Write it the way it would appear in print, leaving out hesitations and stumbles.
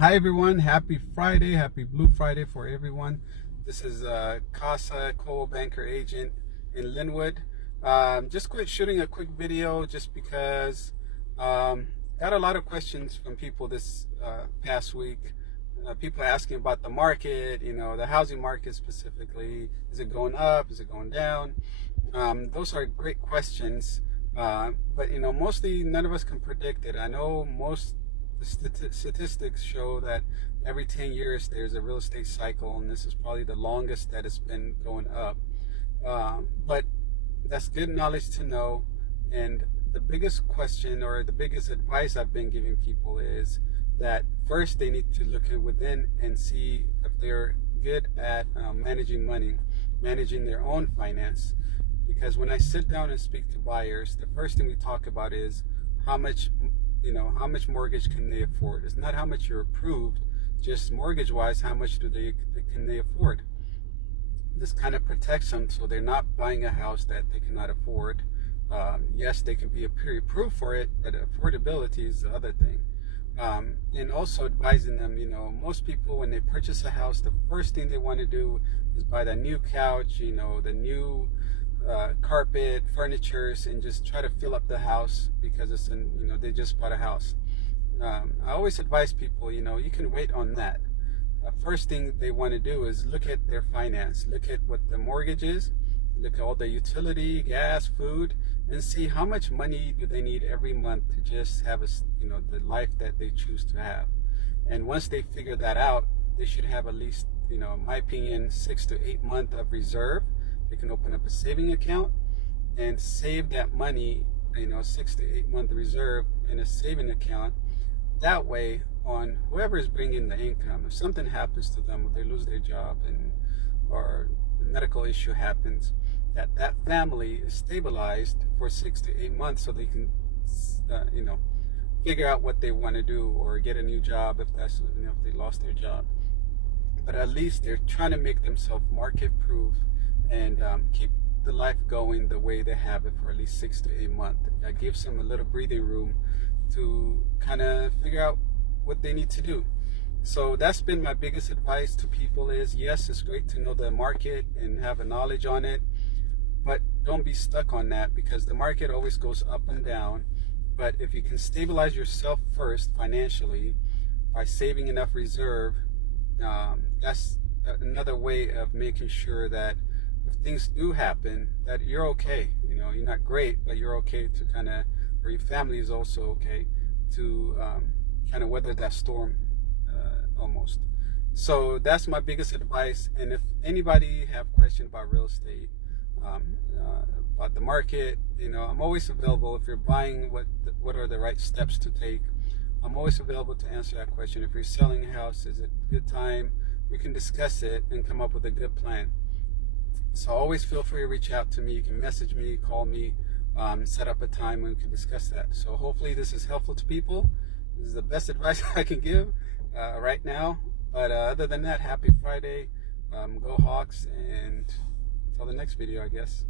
Hi everyone, happy Friday, happy Blue Friday for everyone. This is Casa Coal Banker Agent in Linwood. Just quit shooting a quick video just because got a lot of questions from people this past week. People asking about the market, the housing market specifically. Is it going up? Is it going down? Those are great questions, but mostly none of us can predict it. I know most the statistics show that every 10 years there's a real estate cycle, and this is probably the longest that it's been going up. But that's good knowledge to know. And the biggest question or the biggest advice I've been giving people is that first they need to look at within and see if they're good at managing money, managing their own finance. Because when I sit down and speak to buyers, the first thing we talk about is how much mortgage can they afford. It's not how much you're approved, just mortgage wise, how much can they afford. This kind of protects them so they're not buying a house that they cannot afford. Yes, they can be pre-approved for it, but affordability is the other thing. And also advising them, most people when they purchase a house, the first thing they want to do is buy the new couch, the new carpet, furnitures, and just try to fill up the house because they just bought a house. I always advise people, you can wait on that. First thing they want to do is look at their finance, look at what the mortgage is, look at all the utility, gas, food, and see how much money do they need every month to just have the life that they choose to have. And once they figure that out, they should have at least, in my opinion, 6 to 8 months of reserve. They can open up a saving account and save that money, 6 to 8 month reserve in a saving account. That way, on whoever is bringing the income, if something happens to them, if they lose their job or a medical issue happens, that family is stabilized for 6 to 8 months, so they can, figure out what they want to do or get a new job if they lost their job. But at least they're trying to make themselves market proof and keep the life going the way they have it for at least 6 to 8 months. That gives them a little breathing room to kind of figure out what they need to do. So that's been my biggest advice to people is, yes, it's great to know the market and have a knowledge on it, but don't be stuck on that because the market always goes up and down. But if you can stabilize yourself first financially by saving enough reserve, that's another way of making sure that if things do happen, that you're okay. You're not great, but you're okay to or your family is also okay to kind of weather that storm almost. So that's my biggest advice. And if anybody have questions about real estate, about the market, I'm always available. If you're buying, what are the right steps to take? I'm always available to answer that question. If you're selling a house, is it a good time? We can discuss it and come up with a good plan. So always feel free to reach out to me. You can message me, call me, set up a time when we can discuss that. So hopefully this is helpful to people. This is the best advice I can give right now. But other than that, happy Friday. Go Hawks, and until the next video, I guess.